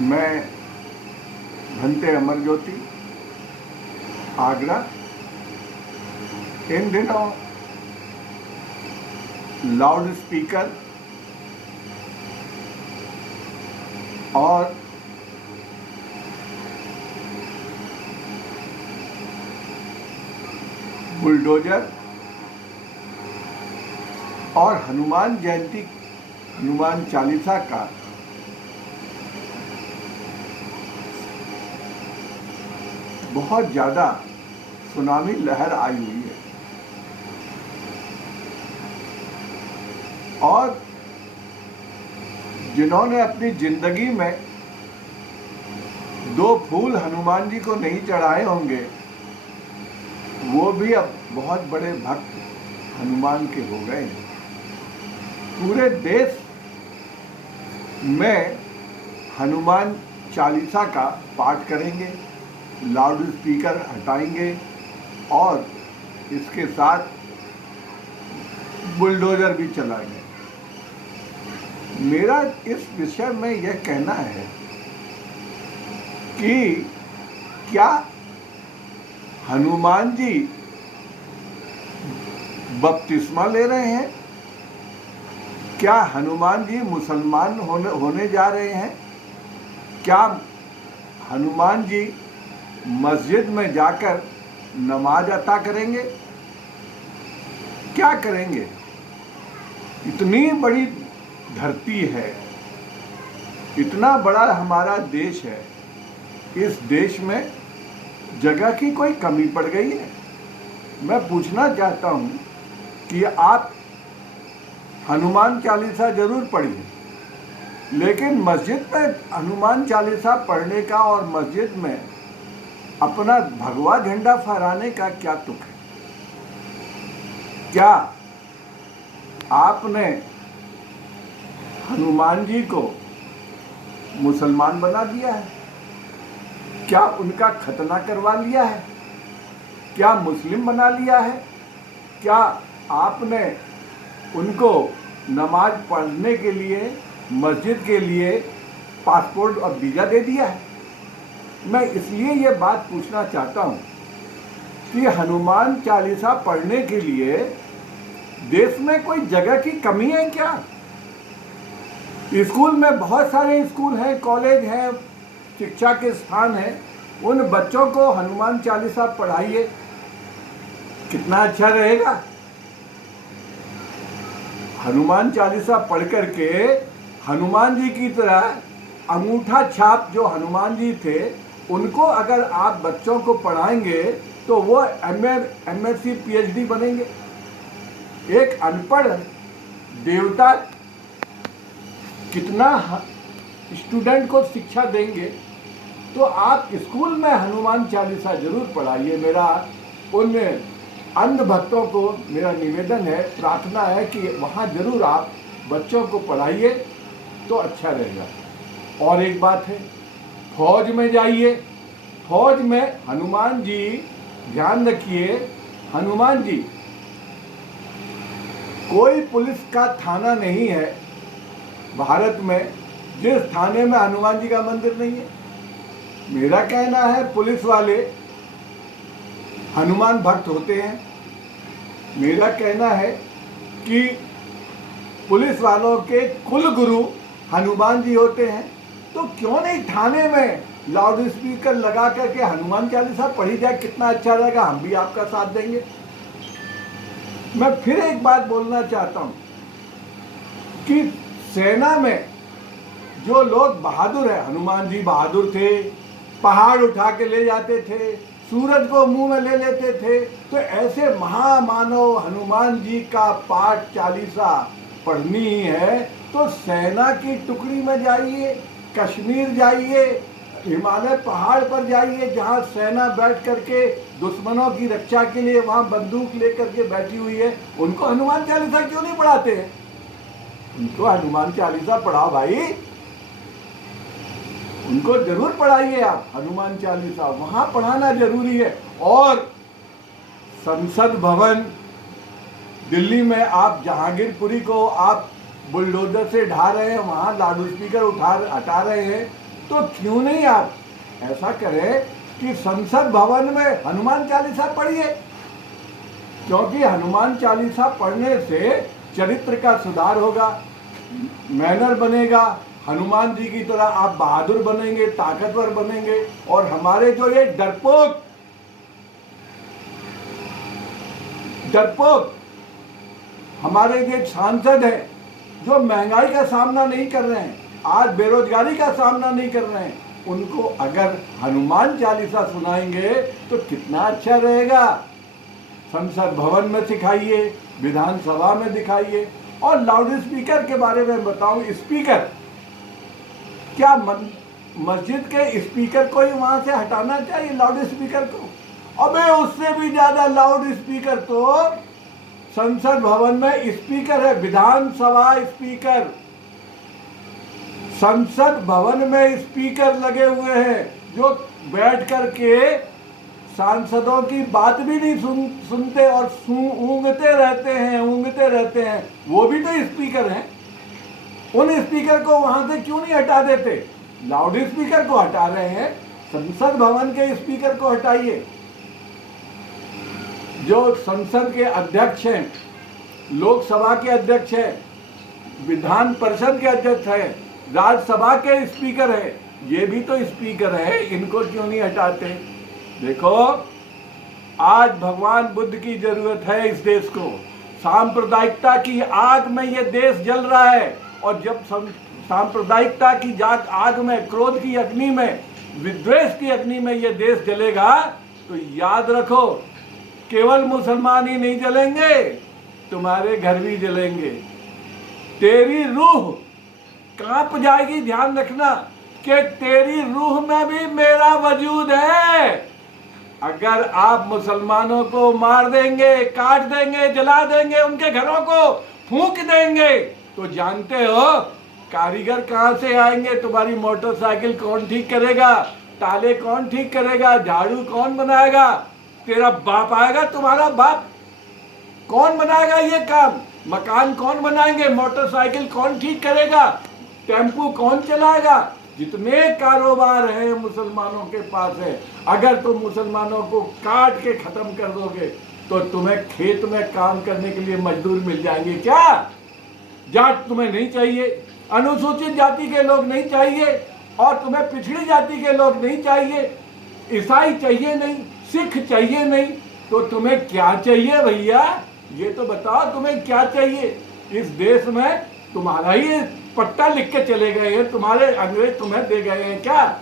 मैं भंते अमर ज्योति, आगरा। इन दिनों loud speaker और बुलडोजर और हनुमान जयंती, हनुमान चालीसा का बहुत ज़्यादा सुनामी लहर आई हुई है। और जिन्होंने अपनी जिंदगी में 2 फूल हनुमान जी को नहीं चढ़ाए होंगे, वो भी अब बहुत बड़े भक्त हनुमान के हो गए हैं। पूरे देश में हनुमान चालीसा का पाठ करेंगे, लाउड स्पीकर हटाएंगे और इसके साथ बुलडोजर भी चलाएंगे। मेरा इस विषय में यह कहना है कि क्या हनुमान जी बपतिस्मा ले रहे हैं? क्या हनुमान जी मुसलमान होने जा रहे हैं? क्या हनुमान जी मस्जिद में जाकर नमाज अता करेंगे? क्या करेंगे? इतनी बड़ी धरती है, इतना बड़ा हमारा देश है, इस देश में जगह की कोई कमी पड़ गई है? मैं पूछना चाहता हूँ कि आप हनुमान चालीसा जरूर पढ़िए, लेकिन मस्जिद में हनुमान चालीसा पढ़ने का और मस्जिद में अपना भगवा झंडा फहराने का क्या तुक है? क्या आपने हनुमान जी को मुसलमान बना दिया है? क्या उनका खतना करवा लिया है? क्या मुस्लिम बना लिया है? क्या आपने उनको नमाज पढ़ने के लिए, मस्जिद के लिए पासपोर्ट और वीज़ा दे दिया है? मैं इसलिए ये बात पूछना चाहता हूँ कि हनुमान चालीसा पढ़ने के लिए देश में कोई जगह की कमी है क्या? स्कूल में बहुत सारे स्कूल हैं, कॉलेज हैं, शिक्षा के स्थान हैं, उन बच्चों को हनुमान चालीसा पढ़ाइए, कितना अच्छा रहेगा। हनुमान चालीसा पढ़ करके हनुमान जी की तरह अंगूठा छाप जो हनुमान जी थे, उनको अगर आप बच्चों को पढ़ाएंगे तो वो MSc PhD बनेंगे। एक अनपढ़ देवता कितना स्टूडेंट को शिक्षा देंगे? तो आप स्कूल में हनुमान चालीसा जरूर पढ़ाइए। मेरा उन अंध भक्तों को मेरा निवेदन है, प्रार्थना है कि वहाँ जरूर आप बच्चों को पढ़ाइए तो अच्छा रहेगा। और एक बात है, फौज में जाइए, फौज में हनुमान जी, ध्यान रखिए, हनुमान जी, कोई पुलिस का थाना नहीं है भारत में जिस थाने में हनुमान जी का मंदिर नहीं है। मेरा कहना है पुलिस वाले हनुमान भक्त होते हैं। मेरा कहना है कि पुलिस वालों के कुल गुरु हनुमान जी होते हैं। तो क्यों नहीं थाने में लाउड स्पीकर लगा करके हनुमान चालीसा पढ़ी जाए? कितना अच्छा रहेगा, हम भी आपका साथ देंगे। मैं फिर एक बात बोलना चाहता हूँ कि सेना में जो लोग बहादुर हैं, हनुमान जी बहादुर थे, पहाड़ उठा के ले जाते थे, सूरज को मुंह में ले लेते थे। तो ऐसे महामानव हनुमान जी का पाठ चालीसा पढ़नी ही है तो सेना की टुकड़ी में जाइए, कश्मीर जाइए, हिमालय पहाड़ पर जाइए, जहाँ सेना बैठ करके दुश्मनों की रक्षा के लिए वहाँ बंदूक लेकर के बैठी हुई है। उनको हनुमान चालीसा क्यों नहीं पढ़ाते हैं? उनको हनुमान चालीसा पढ़ाओ भाई, उनको जरूर पढ़ाइए आप हनुमान चालीसा, वहाँ पढ़ाना जरूरी है। और संसद भवन दिल्ली में आप जहांगीरपुरी को आप बुलडोजर से ढा रहे हैं, वहाँ लाउड स्पीकर हटा रहे हैं, तो क्यों नहीं आप ऐसा करें कि संसद भवन में हनुमान चालीसा पढ़िए, क्योंकि हनुमान चालीसा पढ़ने से चरित्र का सुधार होगा, मैनर बनेगा, हनुमान जी की तरह आप बहादुर बनेंगे, ताकतवर बनेंगे। और हमारे जो ये डरपोक हमारे ये सांसद हैं जो महंगाई का सामना नहीं कर रहे हैं, आज बेरोजगारी का सामना नहीं कर रहे हैं, उनको अगर हनुमान चालीसा सुनाएंगे तो कितना अच्छा रहेगा। संसद भवन में सिखाइए, विधानसभा में दिखाइए। और लाउड स्पीकर के बारे में बताऊं, स्पीकर क्या मस्जिद के स्पीकर को ही वहां से हटाना चाहिए, लाउड स्पीकर को? अबे उससे भी ज्यादा लाउड स्पीकर तो संसद भवन में स्पीकर है, विधानसभा स्पीकर। संसद भवन में स्पीकर लगे हुए हैं जो बैठ करके सांसदों की बात भी नहीं सुनते और ऊँगते रहते हैं। वो भी तो स्पीकर हैं। उन स्पीकर को वहां से क्यों नहीं हटा देते? लाउड स्पीकर को हटा रहे हैं, संसद भवन के स्पीकर को हटाइए। जो संसद के अध्यक्ष हैं, लोकसभा के अध्यक्ष हैं, विधान परिषद के अध्यक्ष हैं, राज्यसभा के स्पीकर हैं, ये भी तो स्पीकर है, इनको क्यों नहीं हटाते? देखो, आज भगवान बुद्ध की जरूरत है इस देश को। सांप्रदायिकता की आग में ये देश जल रहा है, और जब सांप्रदायिकता की आग में, क्रोध की अग्नि में, विद्वेष की अग्नि में ये देश जलेगा, तो याद रखो, केवल मुसलमान ही नहीं जलेंगे, तुम्हारे घर भी जलेंगे। तेरी रूह कांप जाएगी। ध्यान रखना कि तेरी रूह में भी मेरा वजूद है। अगर आप मुसलमानों को मार देंगे, काट देंगे, जला देंगे, उनके घरों को फूंक देंगे, तो जानते हो कारीगर कहां से आएंगे? तुम्हारी मोटरसाइकिल कौन ठीक करेगा? ताले कौन ठीक करेगा? झाड़ू कौन बनाएगा? तेरा बाप आएगा, तुम्हारा बाप। कौन बनाएगा ये काम? मकान कौन बनाएंगे? मोटरसाइकिल कौन ठीक करेगा? टेम्पू कौन चलाएगा? जितने कारोबार हैं मुसलमानों के पास है। अगर तुम मुसलमानों को काट के खत्म कर दोगे तो तुम्हें खेत में काम करने के लिए मजदूर मिल जाएंगे क्या? जाट तुम्हें नहीं चाहिए, अनुसूचित जाति के लोग नहीं चाहिए, और तुम्हें पिछड़ी जाति के लोग नहीं चाहिए, ईसाई चाहिए नहीं, सिख चाहिए नहीं, तो तुम्हें क्या चाहिए भैया? ये तो बताओ, तुम्हें क्या चाहिए? इस देश में तुम्हारा ही पट्टा लिख के चले गए हैं, तुम्हारे अंग्रेज तुम्हें दे गए हैं क्या?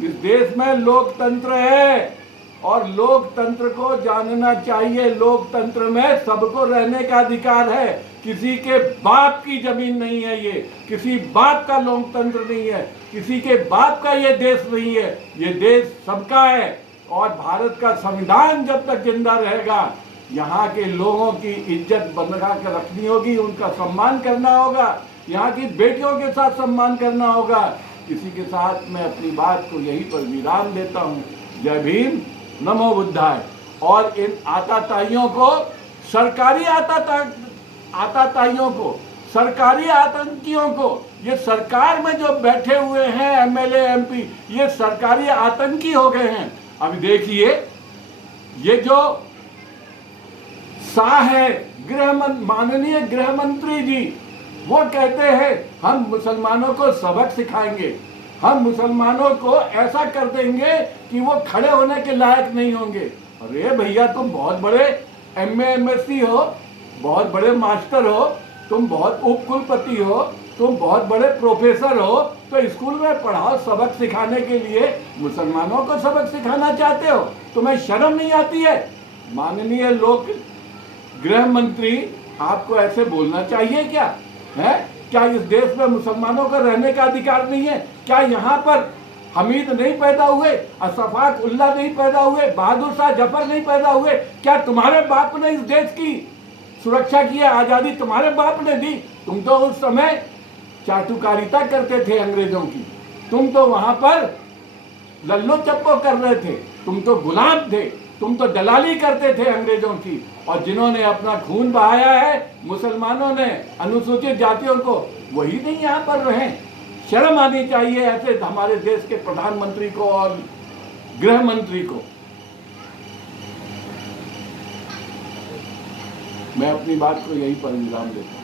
इस देश में लोकतंत्र है, और लोकतंत्र को जानना चाहिए। लोकतंत्र में सबको रहने का अधिकार है। किसी के बाप की जमीन नहीं है ये, किसी बाप का लोकतंत्र नहीं है, किसी के बाप का ये देश नहीं है, ये देश सबका है। और भारत का संविधान जब तक जिंदा रहेगा, यहाँ के लोगों की इज्जत बना कर रखनी होगी, उनका सम्मान करना होगा, यहाँ की बेटियों के साथ सम्मान करना होगा। इसी के साथ मैं अपनी बात को यहीं पर विराम देता हूँ। जय भीम, नमो बुद्धाय। और इन आताताइयों को, सरकारी आताताइयों को, सरकारी आतंकियों को, ये सरकार में जो बैठे हुए हैं एमएलए एमपी, ये सरकारी आतंकी हो गए हैं। अभी देखिए, ये जो शाह है, माननीय गृह मंत्री जी, वो कहते हैं हम मुसलमानों को सबक सिखाएंगे, हम मुसलमानों को ऐसा कर देंगे कि वो खड़े होने के लायक नहीं होंगे। अरे भैया, तुम बहुत बड़े एमए एमएससी हो, बहुत बड़े मास्टर हो, तुम बहुत उप कुलपति हो, तुम बहुत बड़े प्रोफेसर हो, तो स्कूल में पढ़ाओ। सबक सिखाने के लिए मुसलमानों को सबक सिखाना चाहते हो? तुम्हें शर्म नहीं आती है? माननीय लोक गृह मंत्री, आपको ऐसे बोलना चाहिए क्या? है क्या इस देश में मुसलमानों का रहने का अधिकार नहीं है? क्या यहाँ पर हमीद नहीं पैदा हुए, अशफाक उल्लाह नहीं पैदा हुए, बहादुर शाह जफर नहीं पैदा हुए? क्या तुम्हारे बाप ने इस देश की सुरक्षा की है? आज़ादी तुम्हारे बाप ने दी। तुम तो उस समय चाटुकारिता करते थे अंग्रेजों की, तुम तो वहां पर लल्लो चप्पो कर रहे थे, तुम तो गुलाम थे, तुम तो दलाली करते थे अंग्रेजों की। और जिन्होंने अपना खून बहाया है मुसलमानों ने, अनुसूचित जातियों को, वही नहीं यहाँ पर रहे। शर्म आनी चाहिए ऐसे हमारे देश के प्रधानमंत्री को और गृह मंत्री को। मैं अपनी बात को यहीं पर विराम देता हूं।